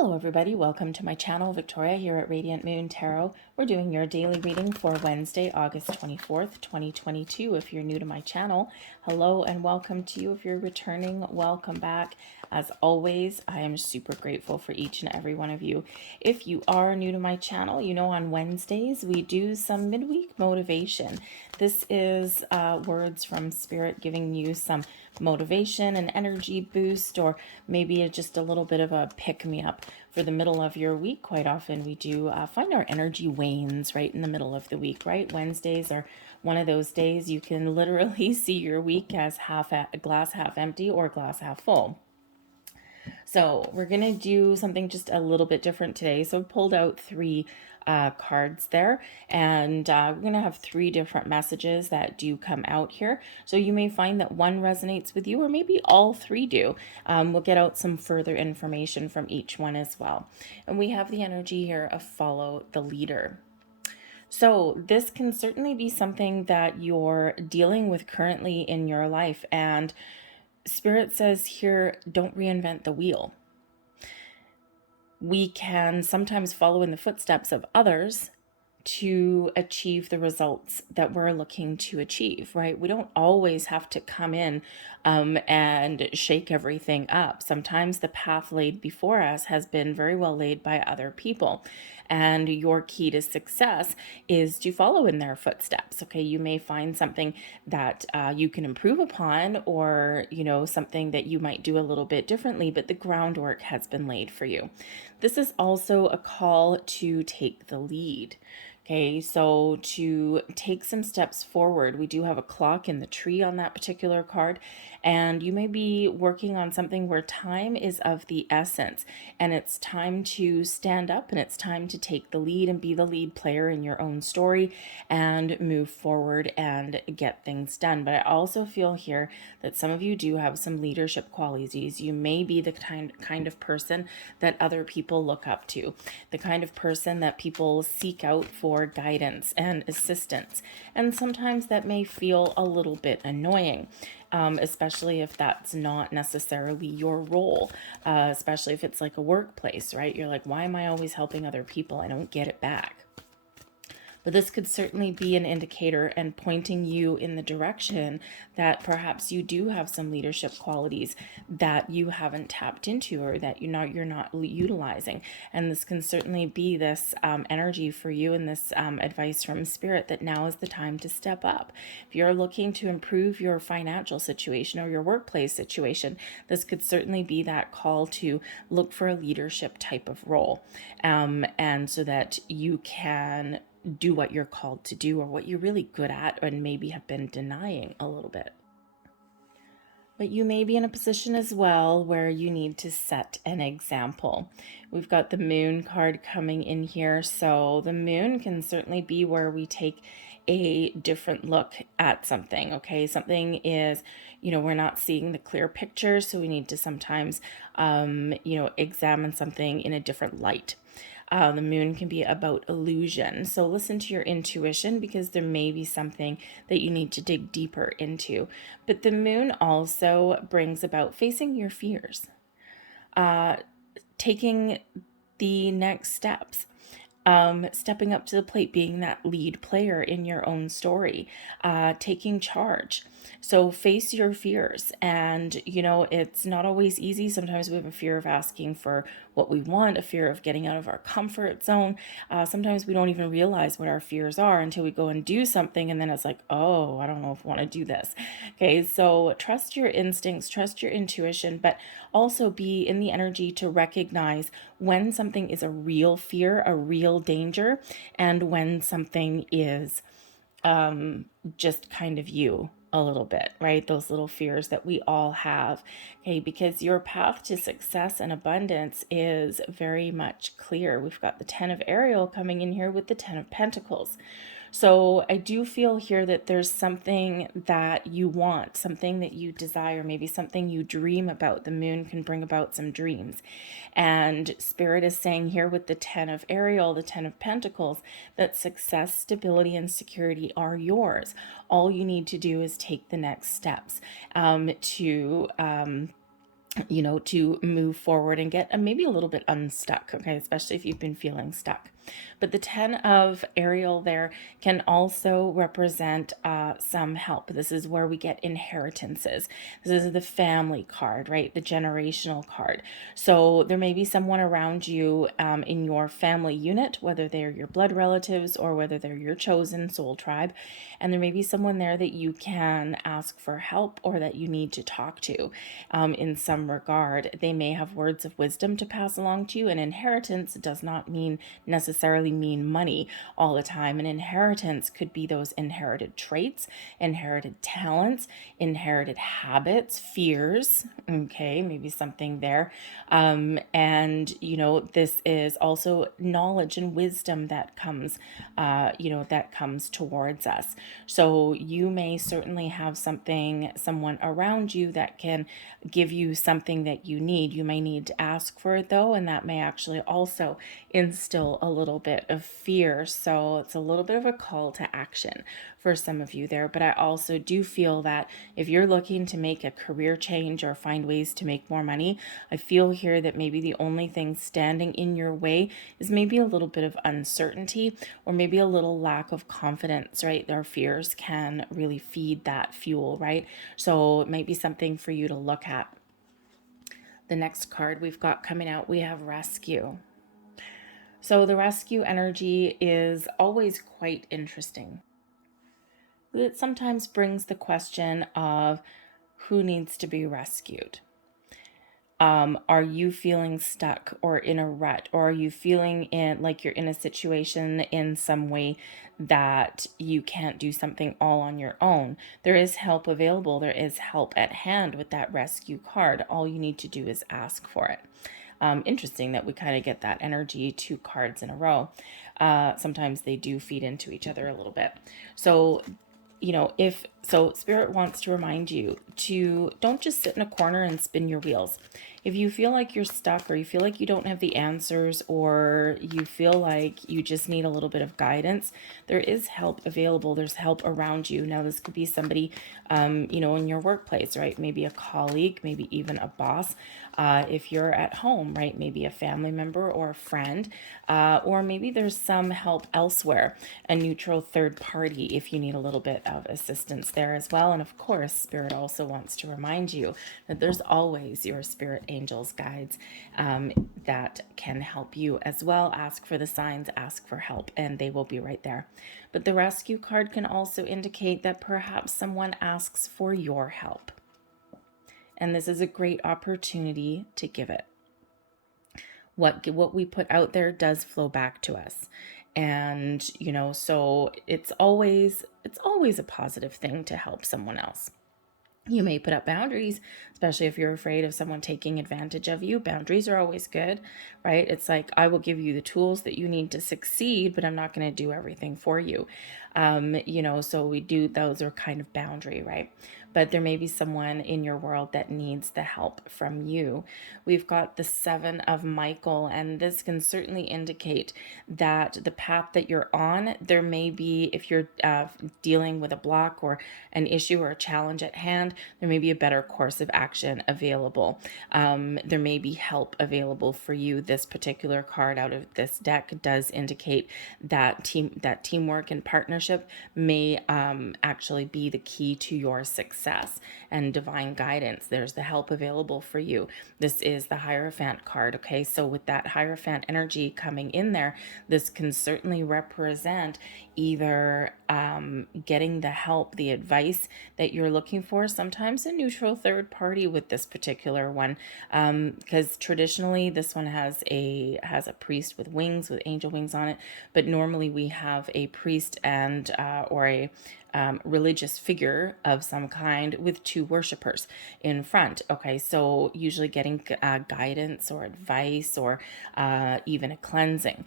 Hello everybody, welcome to my channel. Victoria here at Radiant Moon Tarot. We're doing your daily reading for Wednesday, August 24th, 2022. If you're new to my channel, hello and welcome to you. If you're returning, welcome back. As always, I am super grateful for each and every one of you. If you are new to my channel, you know on Wednesdays we do some midweek motivation. This is words from Spirit giving you some motivation and energy boost, or maybe just a little bit of a pick-me-up for the middle of your week. Quite often we do find our energy wanes right in the middle of the week, right? Wednesdays are one of those days you can literally see your week as glass half empty or glass half full. So we're going to do something just a little bit different today. So I pulled out three cards there, and we're going to have three different messages that do come out here. So you may find that one resonates with you, or maybe all three do. We'll get out some further information from each one as well. And we have the energy here of follow the leader. So this can certainly be something that you're dealing with currently in your life, and Spirit says here, don't reinvent the wheel. We can sometimes follow in the footsteps of others to achieve the results that we're looking to achieve, right? We don't always have to come in and shake everything up. Sometimes the path laid before us has been very well laid by other people. And your key to success is to follow in their footsteps. Okay, you may find something that you can improve upon, or something that you might do a little bit differently, but the groundwork has been laid for you. This is also a call to take the lead. Okay, so to take some steps forward, we do have a clock in the tree on that particular card, and you may be working on something where time is of the essence, and it's time to stand up, and it's time to take the lead and be the lead player in your own story and move forward and get things done. But I also feel here that some of you do have some leadership qualities. You may be the kind of person that other people look up to, the kind of person that people seek out for guidance and assistance. And sometimes that may feel a little bit annoying, especially if that's not necessarily your role, especially if it's like a workplace, right? You're like, why am I always helping other people? I don't get it back. But this could certainly be an indicator and pointing you in the direction that perhaps you do have some leadership qualities that you haven't tapped into, or that you're not utilizing. And this can certainly be this energy for you, and this advice from Spirit that now is the time to step up. If you're looking to improve your financial situation or your workplace situation, this could certainly be that call to look for a leadership type of role, and so that you can do what you're called to do, or what you're really good at and maybe have been denying a little bit. But you may be in a position as well where you need to set an example. We've got the Moon card coming in here. So the Moon can certainly be where we take a different look at something. Okay, something is, we're not seeing the clear picture, so we need to sometimes, examine something in a different light. The Moon can be about illusion. So listen to your intuition, because there may be something that you need to dig deeper into. But the Moon also brings about facing your fears, taking the next steps. Stepping up to the plate, being that lead player in your own story, taking charge. So face your fears. And, it's not always easy. Sometimes we have a fear of asking for what we want, a fear of getting out of our comfort zone. Sometimes we don't even realize what our fears are until we go and do something. And then it's like, oh, I don't know if I want to do this. Okay, so trust your instincts, trust your intuition, but also be in the energy to recognize when something is a real fear, a real danger, and when something is just kind of you a little bit, right? Those little fears that we all have, okay? Because your path to success and abundance is very much clear. We've got the 10 of Ariel coming in here with the 10 of Pentacles. So I do feel here that there's something that you want, something that you desire, maybe something you dream about. The Moon can bring about some dreams. And Spirit is saying here with the 10 of Ariel, the 10 of Pentacles, that success, stability, and security are yours. All you need to do is take the next steps to to move forward and get maybe a little bit unstuck, okay, especially if you've been feeling stuck. But the 10 of Ariel there can also represent some help. This is where we get inheritances. This is the family card, right? The generational card. So there may be someone around you in your family unit, whether they're your blood relatives or whether they're your chosen soul tribe. And there may be someone there that you can ask for help or that you need to talk to in some regard. They may have words of wisdom to pass along to you. And inheritance does not necessarily mean money all the time. An inheritance could be those inherited traits, inherited talents, inherited habits, fears. Okay, maybe something there. And this is also knowledge and wisdom that comes, that comes towards us. So you may certainly have someone around you that can give you something that you need. You may need to ask for it though, and that may actually also instill a little bit of fear. So it's a little bit of a call to action for some of you there. But I also do feel that if you're looking to make a career change or find ways to make more money, I feel here that maybe the only thing standing in your way is maybe a little bit of uncertainty or maybe a little lack of confidence, right? Their fears can really feed that fuel, right? So it might be something for you to look at. The next card we've got coming out, we have rescue. So the rescue energy is always quite interesting. It sometimes brings the question of who needs to be rescued. Are you feeling stuck or in a rut, or are you feeling like you're in a situation in some way that you can't do something all on your own? There is help available. There is help at hand with that rescue card. All you need to do is ask for it. Interesting that we kind of get that energy 2 cards in a row. Sometimes they do feed into each other a little bit. So if so, Spirit wants to remind you to don't just sit in a corner and spin your wheels. If you feel like you're stuck or you feel like you don't have the answers or you feel like you just need a little bit of guidance, there is help available. There's help around you. Now, this could be somebody, in your workplace, right? Maybe a colleague, maybe even a boss. If you're at home, right? Maybe a family member or a friend, or maybe there's some help elsewhere, a neutral third party if you need a little bit of assistance there as well. And of course, Spirit also wants to remind you that there's always your spirit angels, guides that can help you as well. Ask for the signs, ask for help, and they will be right there. But the rescue card can also indicate that perhaps someone asks for your help. And this is a great opportunity to give it. What we put out there does flow back to us. And, so it's always a positive thing to help someone else. You may put up boundaries, especially if you're afraid of someone taking advantage of you. Boundaries are always good, right? It's like, I will give you the tools that you need to succeed, but I'm not going to do everything for you. So those are kind of boundary, right? But there may be someone in your world that needs the help from you. We've got the 7 of Michael, and this can certainly indicate that the path that you're on, there may be, if you're dealing with a block or an issue or a challenge at hand, there may be a better course of action available. There may be help available for you. This particular card out of this deck does indicate that teamwork and partnership may actually be the key to your success and divine guidance. There's the help available for you. This is the Hierophant card. Okay, so with that Hierophant energy coming in there, this can certainly represent either getting the help, the advice that you're looking for, sometimes a neutral third party with this particular one, because traditionally this one has a priest with wings, with angel wings on it, but normally we have a priest and or a religious figure of some kind with 2 worshipers in front. Okay, so usually getting guidance or advice or even a cleansing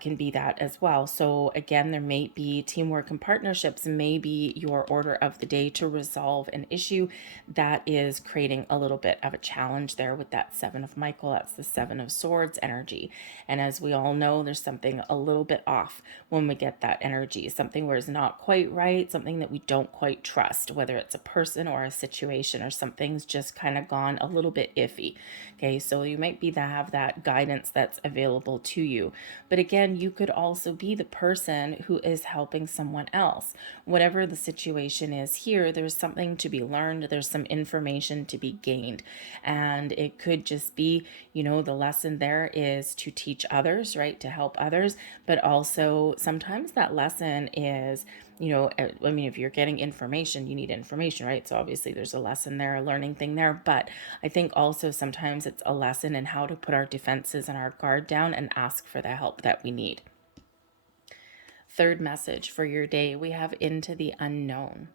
can be that as well. So again, there may be teamwork and partnerships, may be your order of the day to resolve an issue that is creating a little bit of a challenge there with that 7 of Michael. That's the 7 of Swords energy. And as we all know, there's something a little bit off when we get that energy, something where it's not quite right, something something that we don't quite trust, whether it's a person or a situation or something's just kind of gone a little bit iffy. Okay, so you might be to have that guidance that's available to you. But again, you could also be the person who is helping someone else. Whatever the situation is here, there's something to be learned, there's some information to be gained. And it could just be, the lesson there is to teach others, right? To help others. But also sometimes that lesson is, if you're getting information, you need information, right? So obviously there's a lesson there, a learning thing there. But I think also sometimes it's a lesson in how to put our defenses and our guard down and ask for the help that we need. Third message for your day, we have into the unknown.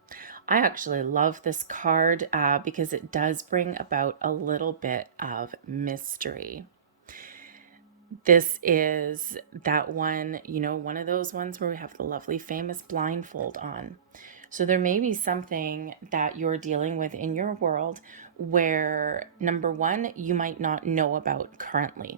I actually love this card because it does bring about a little bit of mystery. This is that one, one of those ones where we have the lovely famous blindfold on. So there may be something that you're dealing with in your world where, number one, you might not know about currently.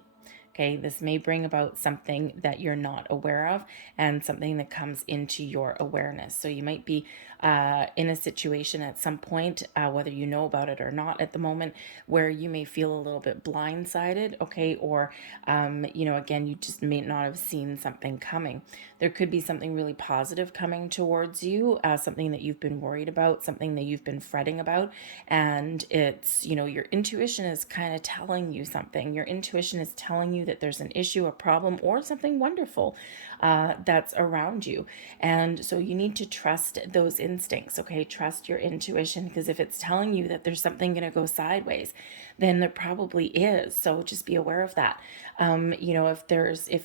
Okay, this may bring about something that you're not aware of and something that comes into your awareness. So you might be in a situation at some point, whether you know about it or not at the moment, where you may feel a little bit blindsided, okay, or, again, you just may not have seen something coming. There could be something really positive coming towards you, something that you've been worried about, something that you've been fretting about, and it's, your intuition is kind of telling you something. Your intuition is telling you that there's an issue, a problem, or something wonderful that's around you. And so you need to trust those instincts, okay? Trust your intuition, because if it's telling you that there's something going to go sideways, then there probably is. So just be aware of that. If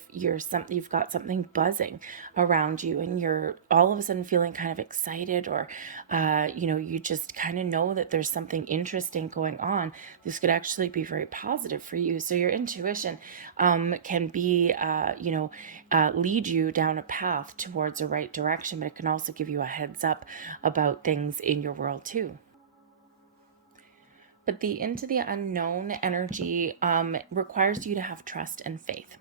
you've got something buzzing around you and you're all of a sudden feeling kind of excited, or, you just kind of know that there's something interesting going on, this could actually be very positive for you. So your intuition can be, lead you down a path towards the right direction, but it can also give you a heads up about things in your world too. But the into the unknown energy requires you to have trust and faith.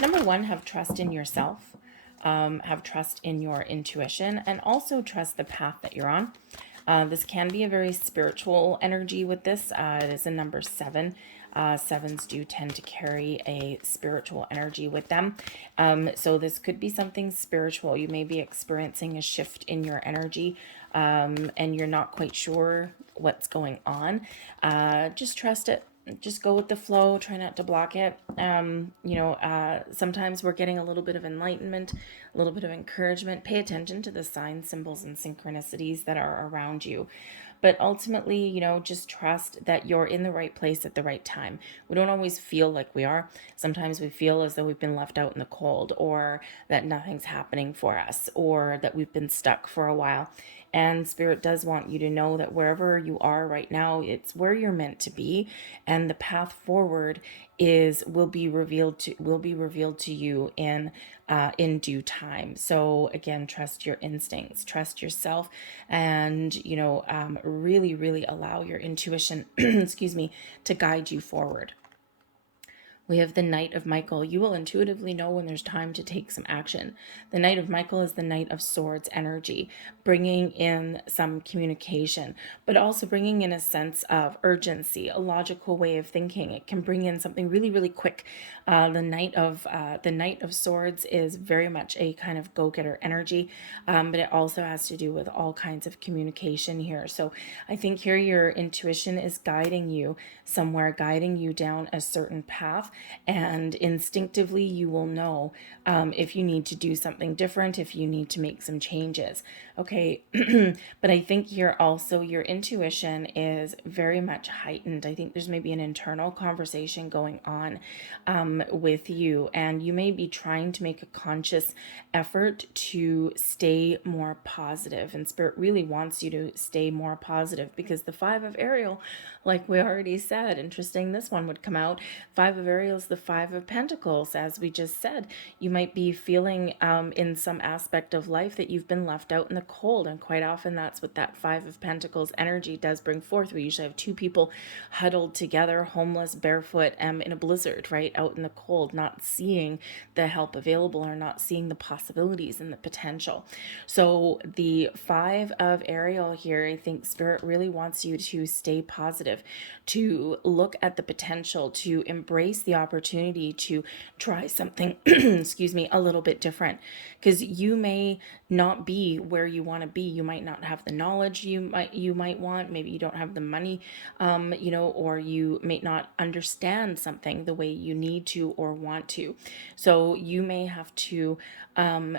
Number one, have trust in yourself, have trust in your intuition, and also trust the path that you're on. This can be a very spiritual energy with this. It is a number 7. Sevens do tend to carry a spiritual energy with them. So this could be something spiritual. You may be experiencing a shift in your energy, and you're not quite sure what's going on. Just trust it. Just go with the flow. Try not to block it. Sometimes we're getting a little bit of enlightenment, a little bit of encouragement. Pay attention to the signs, symbols, and synchronicities that are around you. But ultimately, just trust that you're in the right place at the right time. We don't always feel like we are. Sometimes we feel as though we've been left out in the cold, or that nothing's happening for us, or that we've been stuck for a while. And Spirit does want you to know that wherever you are right now, it's where you're meant to be, and the path forward will be revealed to you in due time. So again, trust your instincts, trust yourself, and really, really allow your intuition, excuse me, to guide you forward. We have the Knight of Michael. You will intuitively know when there's time to take some action. The Knight of Michael is the Knight of Swords energy, bringing in some communication, but also bringing in a sense of urgency, a logical way of thinking. It can bring in something really, really quick. The Knight of Swords is very much a kind of go-getter energy, but it also has to do with all kinds of communication here. So I think here your intuition is guiding you somewhere, guiding you down a certain path. And instinctively you will know if you need to do something different, if you need to make some changes. Okay, but I think here also your intuition is very much heightened. I think there's maybe an internal conversation going on with you, and you may be trying to make a conscious effort to stay more positive, and Spirit really wants you to stay more positive, because the 5 of Ariel, like we already said, interesting, this one would come out. 5 of Ariel Ariel's the Five of Pentacles. As we just said, you might be feeling in some aspect of life that you've been left out in the cold. And quite often that's what that Five of Pentacles energy does bring forth. We usually have two people huddled together, homeless, barefoot, in a blizzard, right? Out in the cold, not seeing the help available or not seeing the possibilities and the potential. So the Five of Ariel here, I think Spirit really wants you to stay positive, to look at the potential, to embrace the opportunity to try something, excuse me, a little bit different. Because you may not be where you want to be. You might not have the knowledge you might want. Maybe you don't have the money, or you may not understand something the way you need to or want to. So you may have to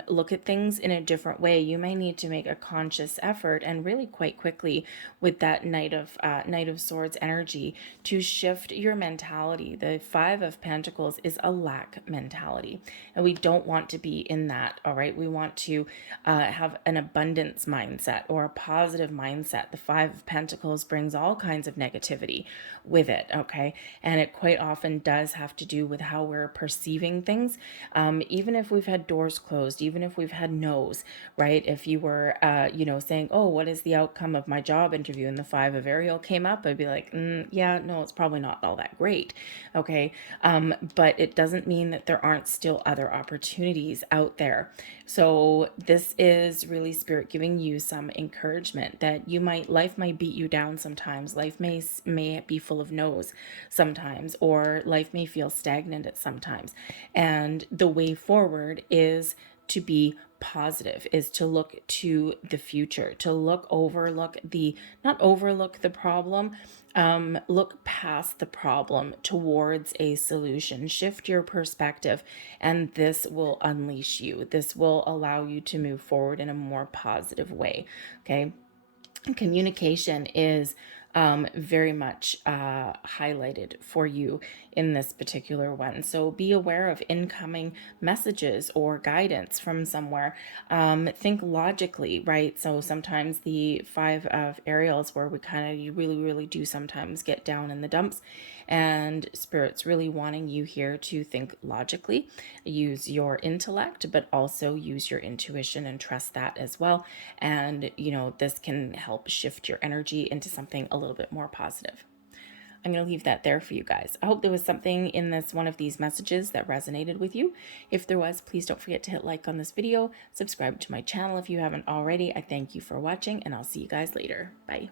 look at things in a different way. You may need to make a conscious effort, and really quite quickly with that Knight of Swords energy, to shift your mentality. The Five of Pentacles is a lack mentality, and we don't want to be in that. All right, we want to have an abundance mindset or a positive mindset. The Five of Pentacles brings all kinds of negativity with it. Okay, and it quite often does have to do with how we're perceiving things. Even if we've had doors closed, even if we've had no's, right? If you were, saying, oh, what is the outcome of my job interview? And the Five of Ariel came up, I'd be like, yeah, no, it's probably not all that great. Okay. But it doesn't mean that there aren't still other opportunities out there. So this is really Spirit giving you some encouragement that life might beat you down sometimes. Life may be full of no's sometimes, or life may feel stagnant at sometimes. And the way forward is to be positive, is to look to the future, to not overlook the problem, look past the problem towards a solution. Shift your perspective, and this will unleash you. This will allow you to move forward in a more positive way. Okay. Communication is very much highlighted for you in this particular one. So be aware of incoming messages or guidance from somewhere. Think logically, right? So sometimes the Five of Ariels, where you really, really do sometimes get down in the dumps, and Spirit's really wanting you here to think logically, use your intellect, but also use your intuition and trust that as well. And, this can help shift your energy into something a little bit more positive. I'm going to leave that there for you guys. I hope there was something in one of these messages that resonated with you. If there was, please don't forget to hit like on this video, subscribe to my channel if you haven't already. I thank you for watching, and I'll see you guys later. Bye.